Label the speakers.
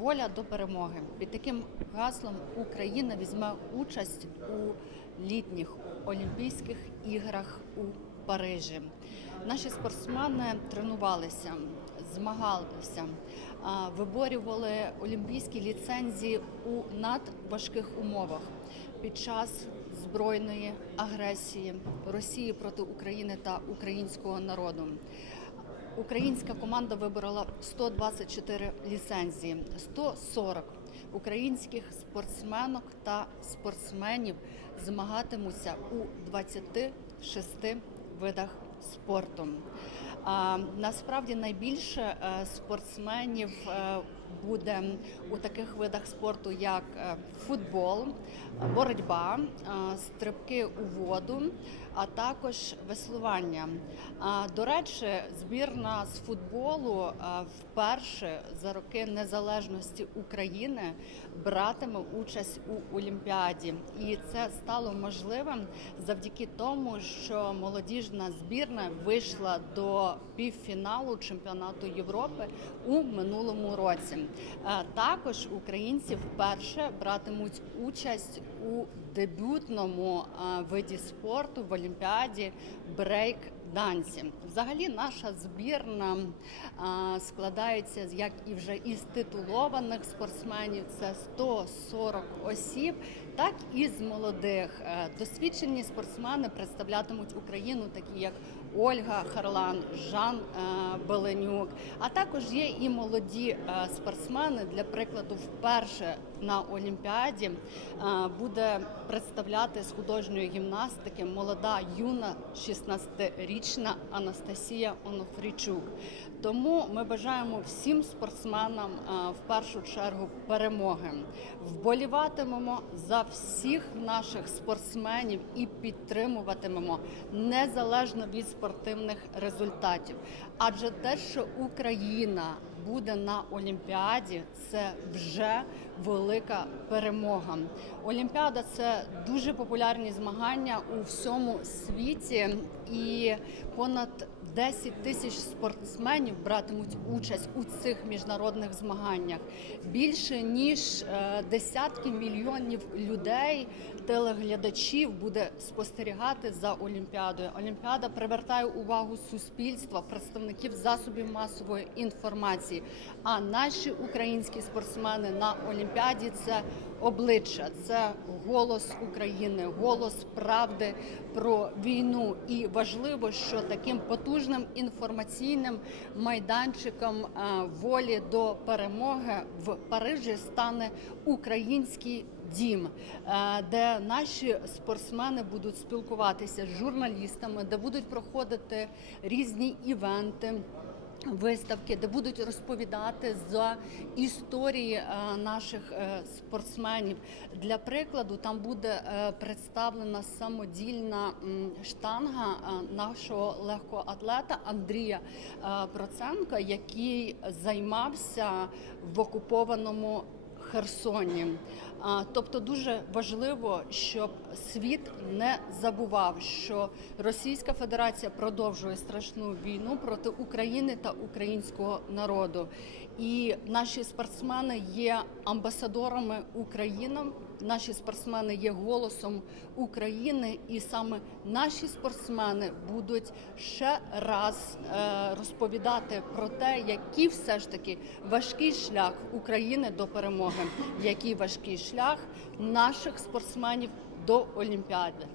Speaker 1: Воля до перемоги. Під таким гаслом Україна візьме участь у літніх Олімпійських іграх у Парижі. Наші спортсмени тренувалися, змагалися, виборювали олімпійські ліцензії у надважких умовах під час збройної агресії Росії проти України та українського народу. Українська команда виборола 124 ліцензії, 140 українських спортсменок та спортсменів змагатимуться у 26 видах спорту. А, насправді найбільше е, спортсменів е, буде у таких видах спорту, як е, футбол, боротьба, стрибки у воду, а також веслування. До речі, збірна з футболу вперше за роки незалежності України братиме участь у Олімпіаді, і це стало можливим завдяки тому, що молодіжна збірна вийшла до півфіналу чемпіонату Європи у минулому році. Також українці вперше братимуть участь у дебютному виді спорту в Олімпіаді брейк данці. Взагалі, наша збірна складається як і вже із титулованих спортсменів. Це 140 осіб, так і з молодих. Е, Досвідчені спортсмени представлятимуть Україну, такі як Ольга Харлан, Жан е, Беленюк. А також є і молоді е, спортсмени. Для прикладу, вперше на Олімпіаді буде представляти з художньої гімнастики молода юна 16-річна Анастасія Онофрійчук. Тому ми бажаємо всім спортсменам е, в першу чергу перемоги. Вболіватимемо за всіх наших спортсменів і підтримуватимемо незалежно від спортивних результатів. Адже те, що Україна буде на Олімпіаді, це вже велика перемога. Олімпіада це дуже популярні змагання у всьому світі, і понад 10 тисяч спортсменів братимуть участь у цих міжнародних змаганнях. Більше ніж е, десятки мільйонів людей, телеглядачів буде спостерігати за Олімпіадою. Олімпіада привертає увагу суспільства, представників засобів масової інформації. А наші українські спортсмени на Олімпіаді це обличчя, це голос України, голос правди про війну. І важливо, що таким потужним інформаційним майданчиком е, волі до перемоги в Парижі стане український дім, е, де наші спортсмени будуть спілкуватися з журналістами, де будуть проходити різні івенти. Виставки, де будуть розповідати за історії е, наших е, спортсменів. Для прикладу, там буде е, представлена самодільна штанга нашого легкоатлета Андрія Проценка, який займався в окупованому Херсоні. Тобто дуже важливо, щоб світ не забував, що Російська Федерація продовжує страшну війну проти України та українського народу. І наші спортсмени є амбасадорами України. Наші спортсмени є голосом України, і саме наші спортсмени будуть ще раз е, розповідати про те, який все ж таки важкий шлях України до перемоги, який важкий шлях наших спортсменів до Олімпіади.